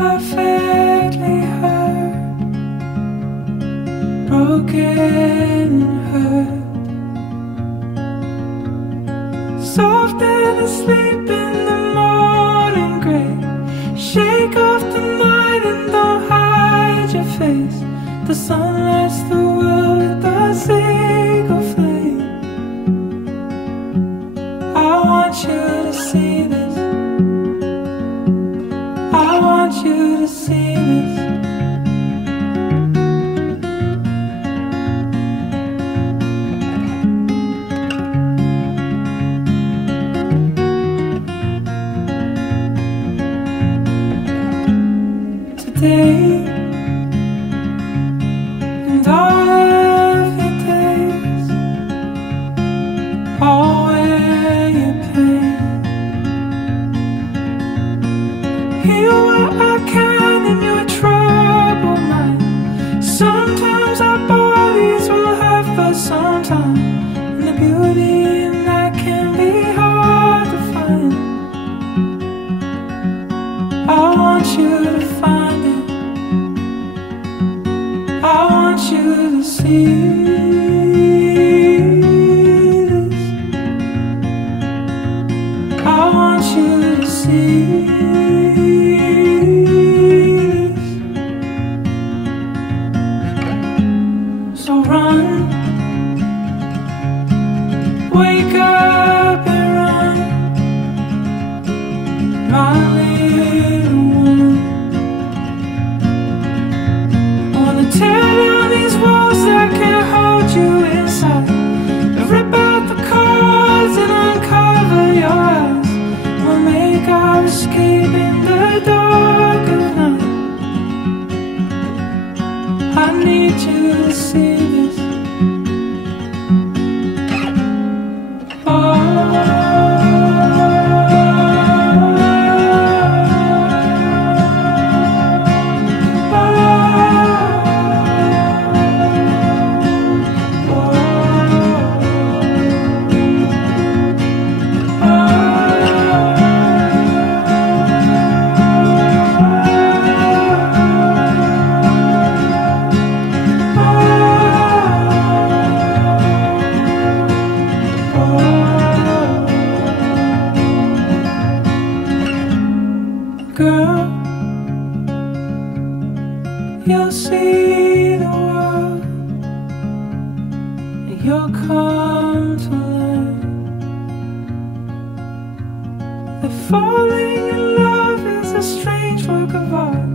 perfectly hurt, broken and hurt. Soft and asleep in the morning grey. Shake off the night and don't hide your face. The sun lights the world with a single flame. I want you to see this. I want you to see this. Today and all of your days, all wear your pain. Heal what I can in your troubled mind. Sometimes our bodies will hurt for some time, and the beauty in that can be hard to find. I want you to find it. I want you to see this. I want you to see this. So run, wake up and run, my little one. Tear down these walls that can't hold you inside, and rip out the cords and uncover your eyes. We'll make our escape in the dark of night. I need you to see this. Girl, you'll see the world, and you'll come to learn that falling in love is a strange work of art.